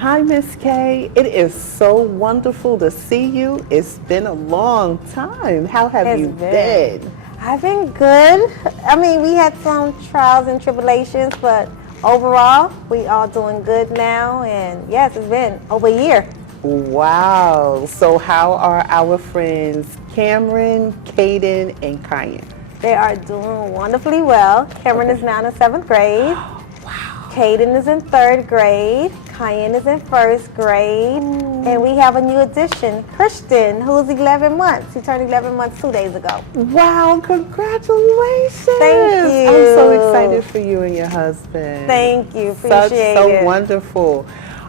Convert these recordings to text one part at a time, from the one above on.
Hi, Miss Kay. It is so wonderful to see you. It's been a long time. How have you been? I've been good. I mean, we had some trials and tribulations, but overall, we all doing good now. And yes, it's been over a year. Wow. So how are our friends Cameron, Caden, and Cayenne? They are doing wonderfully well. Cameron is now in 7th grade. Wow. Caden is in 3rd grade. Cayenne is in 1st grade. And we have a new addition, Christian, who's 11 months. He turned 11 months 2 days ago. Wow, congratulations. Thank you. I'm so excited for you and your husband. Thank you. Appreciate it. So wonderful.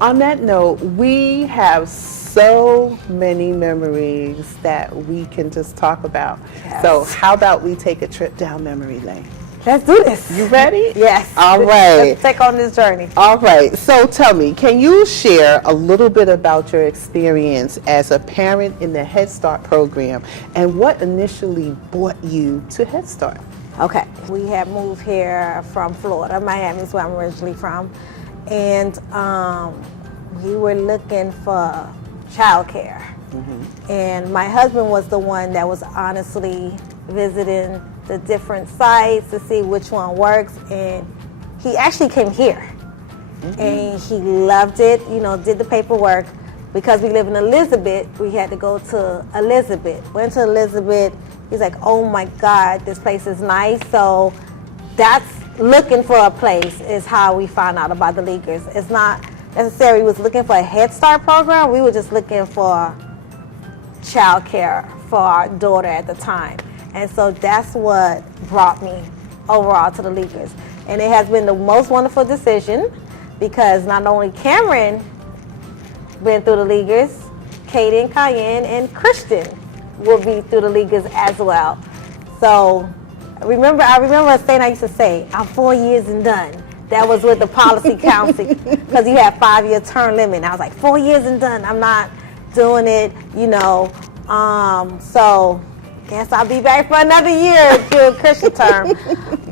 On that note, we have so many memories that we can just talk about. Yes. So how about we take a trip down memory lane? Let's do this. You ready? Yes. All right. Let's take on this journey. All right. So tell me, can you share a little bit about your experience as a parent in the Head Start program and what initially brought you to Head Start? Okay. We had moved here from Florida. Miami is where I'm originally from. And we were looking for childcare. And my husband was the one that was honestly visiting the different sites to see which one works, and he actually came here and he loved it, you know, did the paperwork. Because we live in Elizabeth, we had to go to Elizabeth. Went to Elizabeth, he's like, oh my God, this place is nice. So that's looking for a place is how we found out about the Leaguers. It's not necessarily we was looking for a Head Start program, we were just looking for child care for our daughter at the time. And so that's what brought me overall to the Leaguers. And it has been the most wonderful decision because not only Cameron been through the Leaguers, Caden, Cayenne, and Christian will be through the Leaguers as well. So I remember a saying I used to say, I'm 4 years and done. That was with the policy council because you have 5-year term limit. And I was like, 4 years and done. I'm not doing it, you know. So guess I'll be back for another year to a Christian term.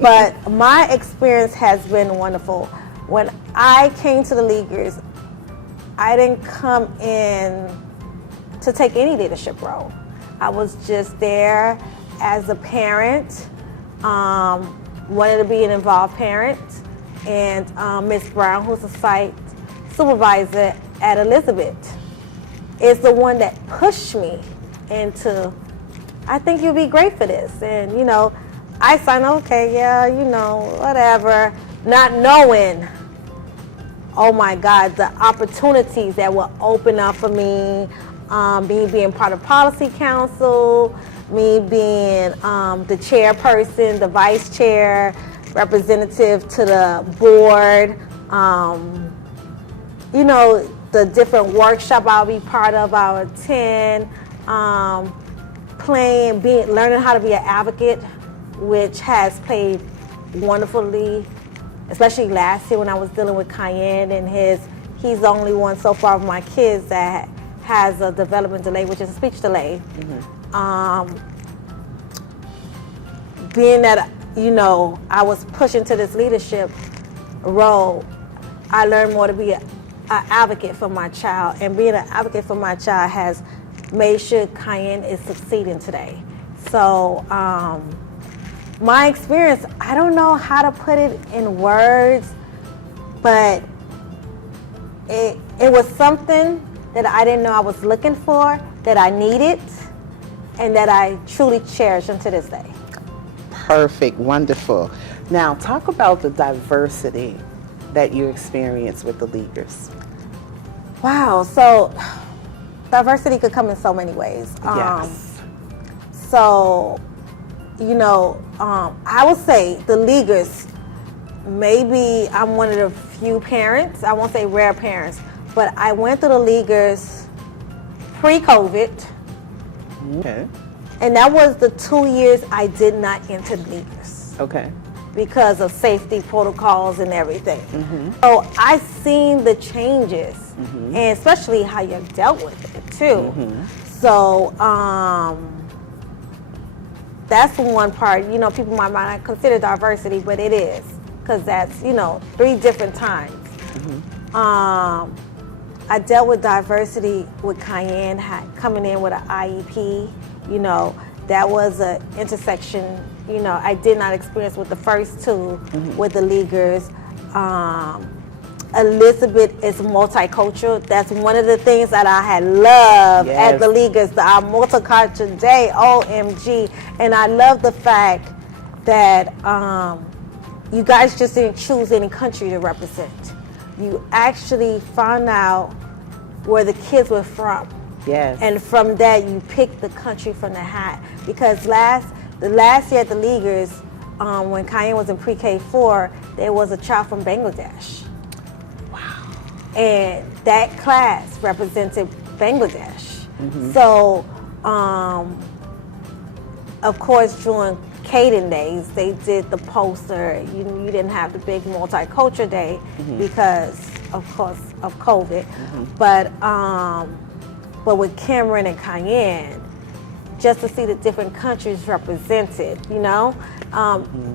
But my experience has been wonderful. When I came to the Leaguers, I didn't come in to take any leadership role. I was just there as a parent, wanted to be an involved parent, and Ms. Brown, who's a site supervisor at Elizabeth, is the one that pushed me into, I think you'll be great for this. And, you know, I signed, okay, yeah, you know, whatever, not knowing, oh my God, the opportunities that will open up for me, me being part of policy council, me being the chairperson, the vice chair, representative to the board, you know, the different workshop I'll be part of, I'll attend, learning how to be an advocate, which has played wonderfully, especially last year when I was dealing with Cayenne and he's the only one so far of my kids that has a development delay, which is a speech delay. Being that, you know, I was pushed into this leadership role, I learned more to be an advocate for my child, and being an advocate for my child has made sure Cayenne is succeeding today. So my experience, I don't know how to put it in words, but it was something that I didn't know I was looking for, that I needed, and that I truly cherish unto this day. Perfect, wonderful. Now talk about the diversity that you experience with the Leaguers. Wow, so diversity could come in so many ways. Yes. So, you know, I would say the Leaguers, maybe I'm one of the few parents, I won't say rare parents, but I went through the Leaguers pre-COVID. Okay. And that was the 2 years I did not enter the Leaguers. Okay. Because of safety protocols and everything. So I seen the changes, and especially how you dealt with it too. So that's one part, you know, people might not consider diversity, but it is, because that's, you know, 3 different times. I dealt with diversity with Cayenne coming in with an IEP. You know, that was an intersection, you know, I did not experience with the first two, with the Leaguers. Elizabeth is multicultural. That's one of the things that I had loved at the Leaguers, our multicultural day, OMG. And I love the fact that you guys just didn't choose any country to represent. You actually found out where the kids were from. Yes. And from that, you picked the country from the hat. Because the last year at the Leaguers, when Cayenne was in pre-K 4, there was a child from Bangladesh. Wow. And that class represented Bangladesh. So, of course, during Caden days, they did the poster. You didn't have the big multicultural day because, of course, of COVID. But with Cameron and Cayenne, just to see the different countries represented, you know,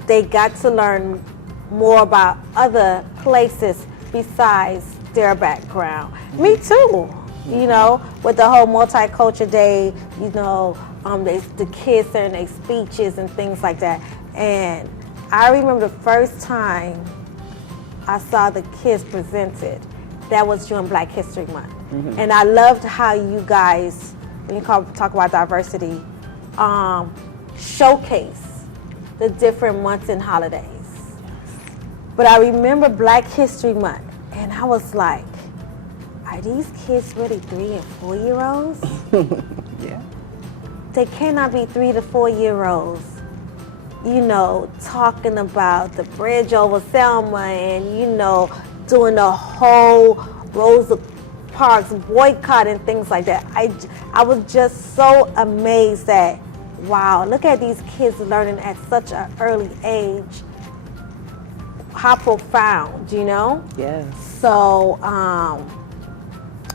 they got to learn more about other places besides their background. Me too, you know, with the whole multicultural day, you know, the kids and their speeches and things like that. And I remember the first time I saw the kids presented, that was during Black History Month. And I loved how you guys, when you talk about diversity, showcase the different months and holidays. But I remember Black History Month, and I was like, are these kids really 3 and 4-year-olds? Yeah. They cannot be 3 to 4-year-olds, you know, talking about the bridge over Selma and, you know, doing the whole Rosa Parks boycott and things like that. I was just so amazed that, wow, look at these kids learning at such an early age. How profound, you know? Yes. So,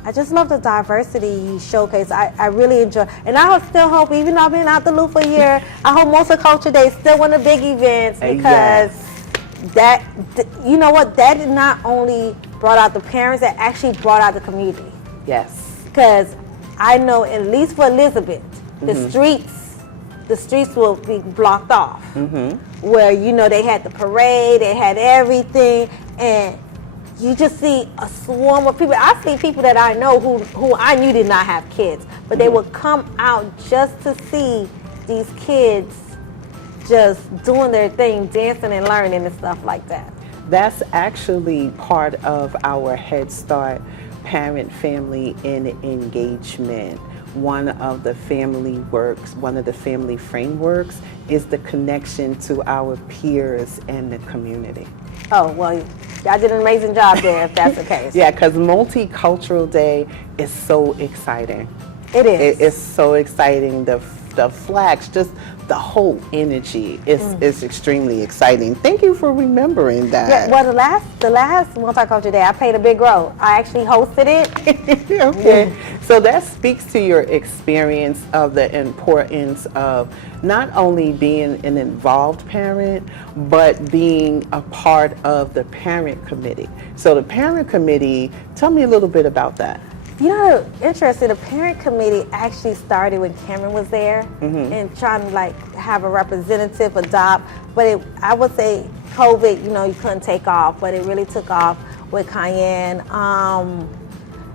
I just love the diversity showcase. I really enjoy, and I still hope, even though I've been out the loop for a year, I hope Multicultural Day is still one of the big events, because that, you know what, that did not only brought out the parents, that actually brought out the community. Yes. Because I know, at least for Elizabeth, the streets will be blocked off. Where, you know, they had the parade, they had everything, and you just see a swarm of people. I see people that I know who I knew did not have kids, but they would come out just to see these kids just doing their thing, dancing and learning and stuff like that. That's actually part of our Head Start parent, family, and engagement. One of the family works, one of the family frameworks is the connection to our peers and the community. Oh, well, y'all did an amazing job there if that's the case. Yeah, because Multicultural Day is so exciting. It is. It's so exciting. The flags, just the whole energy is extremely exciting. Thank you for remembering that. Yeah, well, the last Multicultural Day, I played a big role. I actually hosted it. Okay. So that speaks to your experience of the importance of not only being an involved parent, but being a part of the parent committee. So the parent committee, tell me a little bit about that. You know, interesting, the parent committee actually started when Cameron was there and trying to like have a representative adopt, but I would say COVID, you know, you couldn't take off, but it really took off with Cayenne.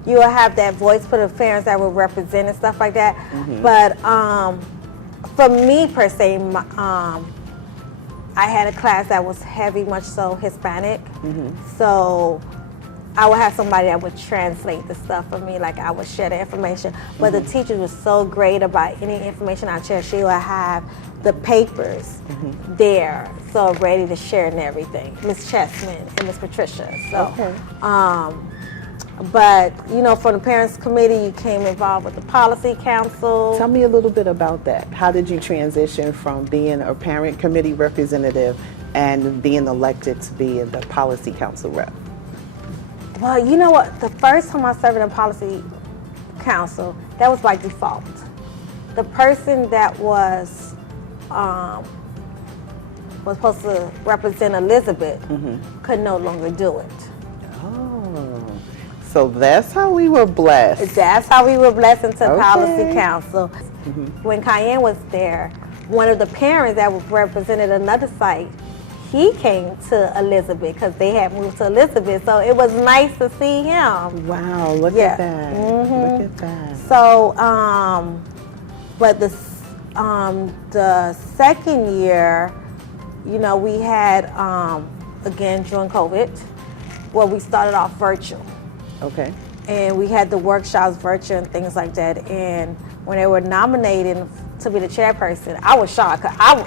You will have that voice for the parents that will represent and stuff like that. But for me per se, I had a class that was heavy, much so Hispanic. So I would have somebody that would translate the stuff for me, like I would share the information. But the teacher was so great about any information I shared. She would have the papers there, so ready to share and everything. Miss Chessman and Miss Patricia. So, but you know, for the parents committee, you came involved with the policy council. Tell me a little bit about that. How did you transition from being a parent committee representative and being elected to be in the policy council rep? Well, you know what? The first time I served in a policy council, that was by default. The person that was supposed to represent Elizabeth could no longer do it. Oh, So that's how we were blessed. That's how we were blessed into Okay. policy council. When Cayenne was there, one of the parents that represented another site, he came to Elizabeth because they had moved to Elizabeth. So it was nice to see him. Wow, look Yeah. at that. Look at that. So, but the second year, you know, we had, again, during COVID, well, we started off virtual. Okay. And we had the workshops virtual and things like that. And when they were nominating to be the chairperson, I was shocked. I'm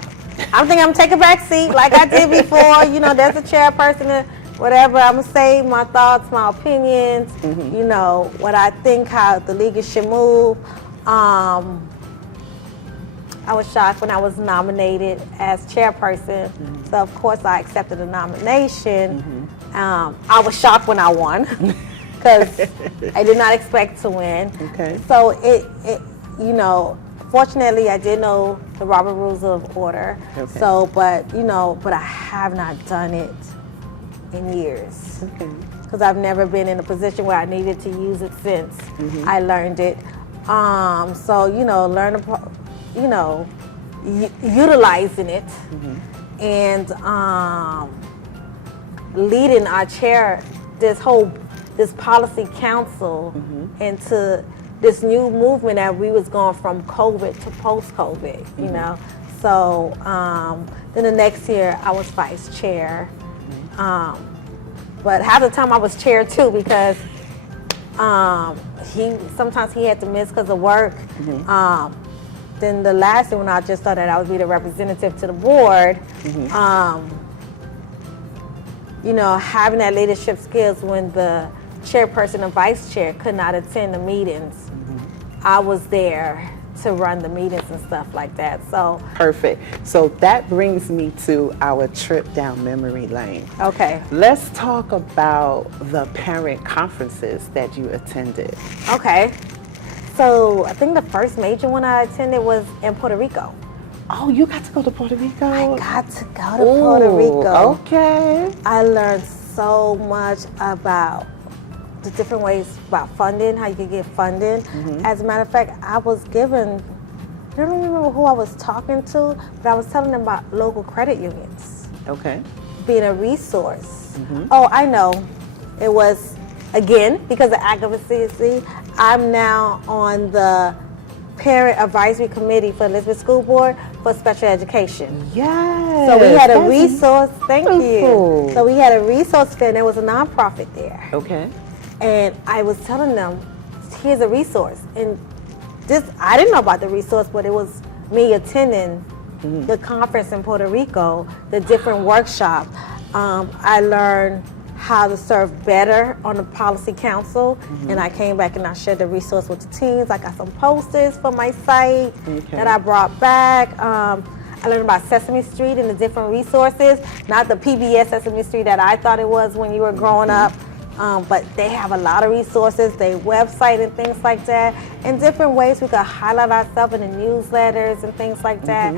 thinking I'm taking a back seat like I did before. You know, there's a chairperson and whatever. I'm going to say my thoughts, my opinions, you know, what I think, how the league should move. I was shocked when I was nominated as chairperson. So, of course, I accepted the nomination. I was shocked when I won. Because I did not expect to win. Okay. So it, you know, fortunately I did know the Robert Rules of Order. Okay. So, but I have not done it in years. Okay. Because I've never been in a position where I needed to use it since I learned it. So, you know, utilizing it and leading our chair, this policy council into this new movement that we was going from COVID to post-COVID, you know. So then the next year I was vice chair. But half the time I was chair too because sometimes he had to miss because of work. Then the last year when I just thought that I would be the representative to the board, you know, having that leadership skills when the chairperson and vice chair could not attend the meetings, I was there to run the meetings and stuff like that. So Perfect. So that brings me to our trip down memory lane. okay, Let's talk about the parent conferences that you attended. okay. So I think the first major one I attended was in Puerto Rico. Oh, you got to go to Puerto Rico? I got to go to Puerto Rico. Okay. I learned so much about the different ways about funding, how you can get funding. As a matter of fact, I was given, I don't remember who I was talking to, but I was telling them about local credit unions Okay. being a resource. Oh, I know. It was, again, because of advocacy, I'm now on the Parent Advisory Committee for Elizabeth School Board for Special Education. Yes. So we had a that's resource, thank wonderful. you. So we had a resource fair and there was a nonprofit there. Okay. And I was telling them, here's a resource. And this, I didn't know about the resource, but it was me attending the conference in Puerto Rico, the different workshops. I learned how to serve better on the policy council. And I came back and I shared the resource with the teams. I got some posters for my site that I brought back. I learned about Sesame Street and the different resources, not the PBS Sesame Street that I thought it was when you were growing up. But they have a lot of resources, their website and things like that, and different ways we could highlight ourselves in the newsletters and things like that.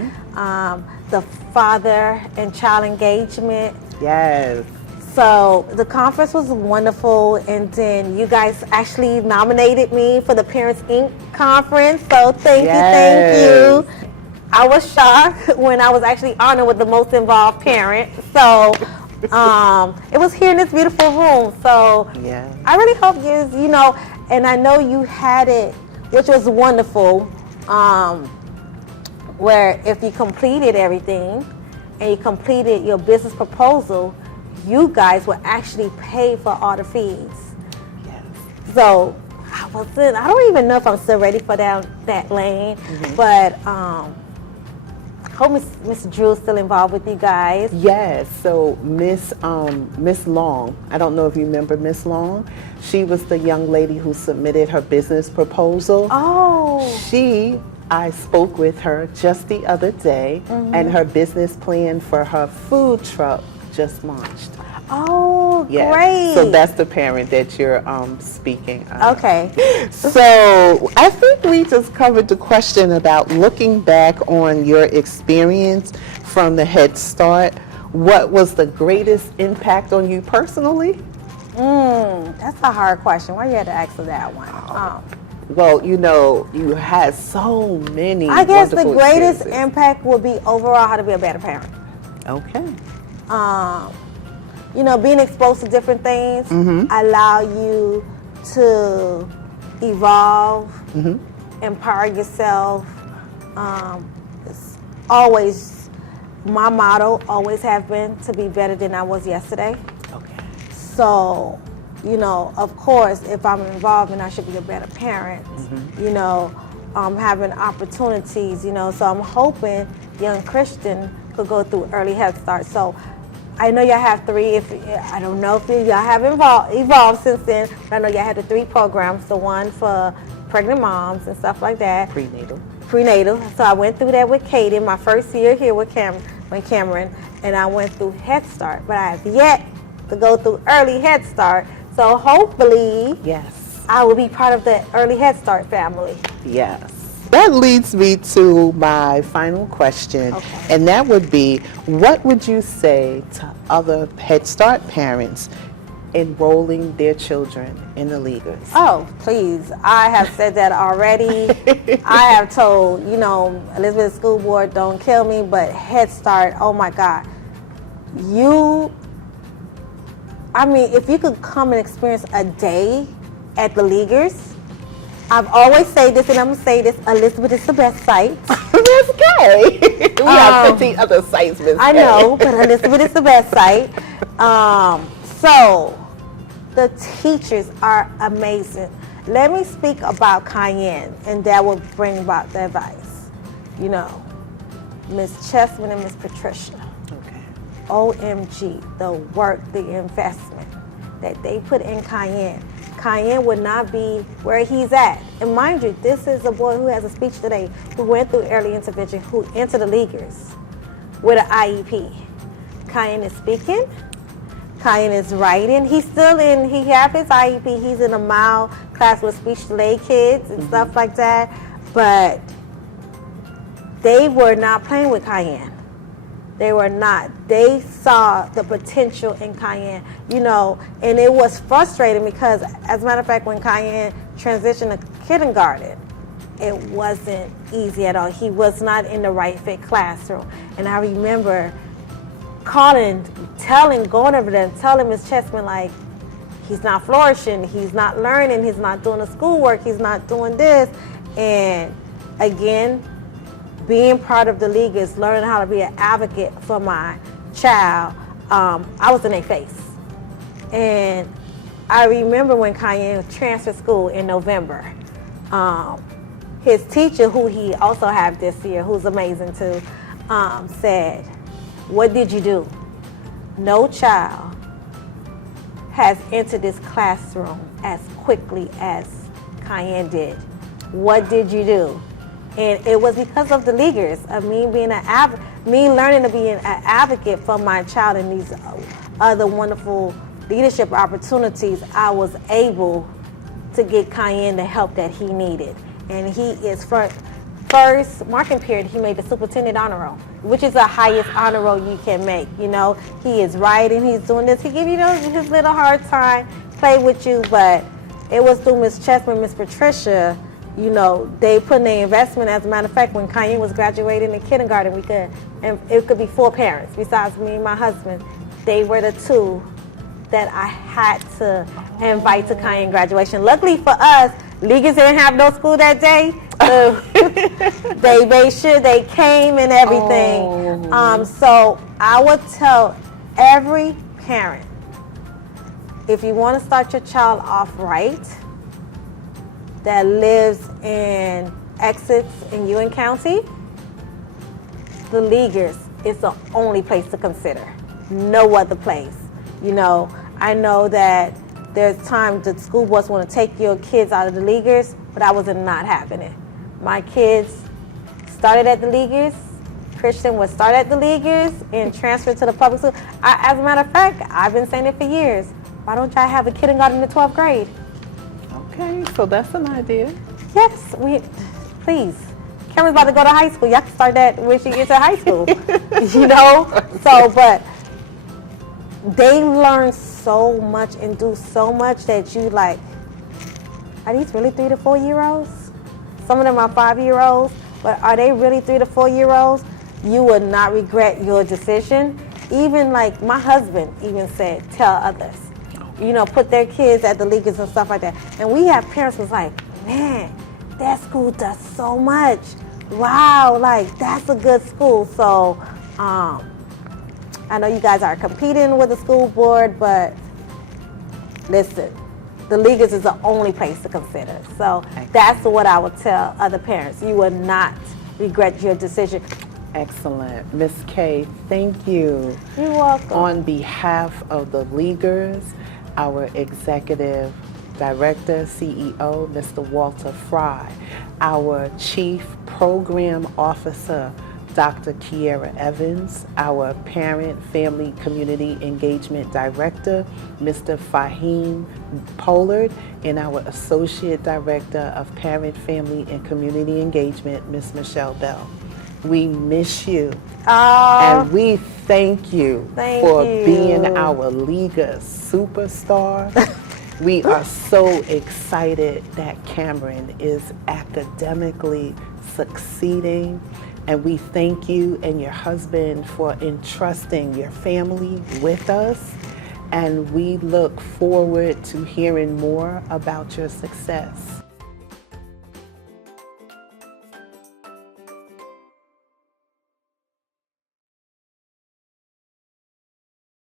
The father and child engagement. Yes. So the conference was wonderful, and then you guys actually nominated me for the Parents Inc. conference, so thank you. I was shocked when I was actually honored with the most involved parent, so it was here in this beautiful room. So Yeah. I really hope you know, and I know you had it, which was wonderful, where if you completed everything and you completed your business proposal, you guys would actually pay for all the fees. Yes. So I don't even know if I'm still ready for that lane, but I hope Mr. Drew's still involved with you guys. Yes, so Miss Long, I don't know if you remember Miss Long. She was the young lady who submitted her business proposal. Oh. I spoke with her just the other day, and her business plan for her food truck just launched. Oh, Yes. great. So that's the parent that you're speaking of. Okay. So I think we just covered the question about looking back on your experience from the Head Start. What was the greatest impact on you personally? That's a hard question. Why you had to ask for that one? Well, you had so many. I guess the wonderful greatest experiences. impact would be overall how to be a better parent. Okay. Being exposed to different things allow you to evolve, empower yourself. It's always my motto, always have been to be better than I was yesterday. Okay. So, of course, if I'm involved, then I should be a better parent. Having opportunities. So I'm hoping young Christian could go through early Head Start. So I know y'all have 3. I don't know if y'all have evolved since then, but I know y'all had the 3 programs. The one for pregnant moms and stuff like that. Prenatal. So I went through that with Katie my first year here with Cameron, and I went through Head Start. But I have yet to go through early Head Start. So hopefully, Yes. I will be part of the early Head Start family. Yes. That leads me to my final question, Okay. and that would be, what would you say to other Head Start parents enrolling their children in the Leaguers? Oh, please. I have said that already. I have told, Elizabeth School Board, don't kill me, but Head Start, oh my God. If you could come and experience a day at the Leaguers, I've always said this, and I'm going to say this, Elizabeth is the best site. Miss K. We have 15 other sites, Miss K. I know, but Elizabeth is the best site. So the teachers are amazing. Let me speak about Cayenne, and that will bring about the advice. Miss Chessman and Miss Patricia. Okay. OMG, the work, the investment that they put in Cayenne. Cayenne would not be where he's at. And mind you, this is a boy who has a speech today, who went through early intervention, who entered the Leaguers with an IEP. Cayenne is speaking. Cayenne is writing. He have his IEP. He's in a mild class with speech delayed kids and stuff like that. But they were not playing with Cayenne. They were not. They saw the potential in Cayenne, and it was frustrating because, as a matter of fact, when Cayenne transitioned to kindergarten, it wasn't easy at all. He was not in the right fit classroom. And I remember going over there and telling Ms. Chessman, like, he's not flourishing, he's not learning, he's not doing the schoolwork, he's not doing this. And again, being part of the league is learning how to be an advocate for my child. I was in their face. And I remember when Cayenne transferred school in November, his teacher, who he also had this year, who's amazing too, said, "What did you do? No child has entered this classroom as quickly as Cayenne did. What did you do?" And it was because of the Leaguers, of me being me learning to be an advocate for my child and these other wonderful leadership opportunities. I was able to get Cayenne the help that he needed. And he is first marking period, he made the superintendent honor roll, which is the highest honor roll you can make. He is writing, he's doing this. He give you his little hard time, play with you, but it was through Miss Chessman, Miss Patricia. They put in the investment. As a matter of fact, when Cayenne was graduating in kindergarten, and it could be 4 parents besides me and my husband. They were the 2 that I had to invite to Cayenne graduation. Luckily for us, Leaguers didn't have no school that day. So they made sure they came and everything. So I would tell every parent, if you want to start your child off right, that lives in Exits in Ewing County, the Leaguers is the only place to consider. No other place. I know that there's times that school boards want to take your kids out of the Leaguers, but I was not having it. My kids started at the Leaguers. Christian would start at the Leaguers and transfer to the public school. As a matter of fact, I've been saying it for years. Why don't y'all have a kindergarten in the 12th grade? Okay, so that's an idea. Yes, please. Cameron's about to go to high school. Y'all can start that when she gets to high school. So, but they learn so much and do so much that you like, are these really 3 to 4 year olds? Some of them are 5-year-olds, but are they really 3 to 4 year olds? You would not regret your decision. Even like my husband even said, tell others, put their kids at the leaguers and stuff like that. And we have parents who's like, man, that school does so much. Wow, like that's a good school. So I know you guys are competing with the school board, but listen, the leaguers is the only place to consider. So that's what I would tell other parents. You will not regret your decision. Excellent. Miss Kay, thank you. You're welcome. On behalf of the leaguers, our executive director, CEO, Mr. Walter Fry, our chief program officer, Dr. Kiera Evans, our parent, family, community engagement director, Mr. Fahim Pollard, and our associate director of parent, family, and community engagement, Ms. Michelle Bell. We miss you, and we thank you for being our Liga superstar. We are so excited that Cameron is academically succeeding, and we thank you and your husband for entrusting your family with us, and we look forward to hearing more about your success.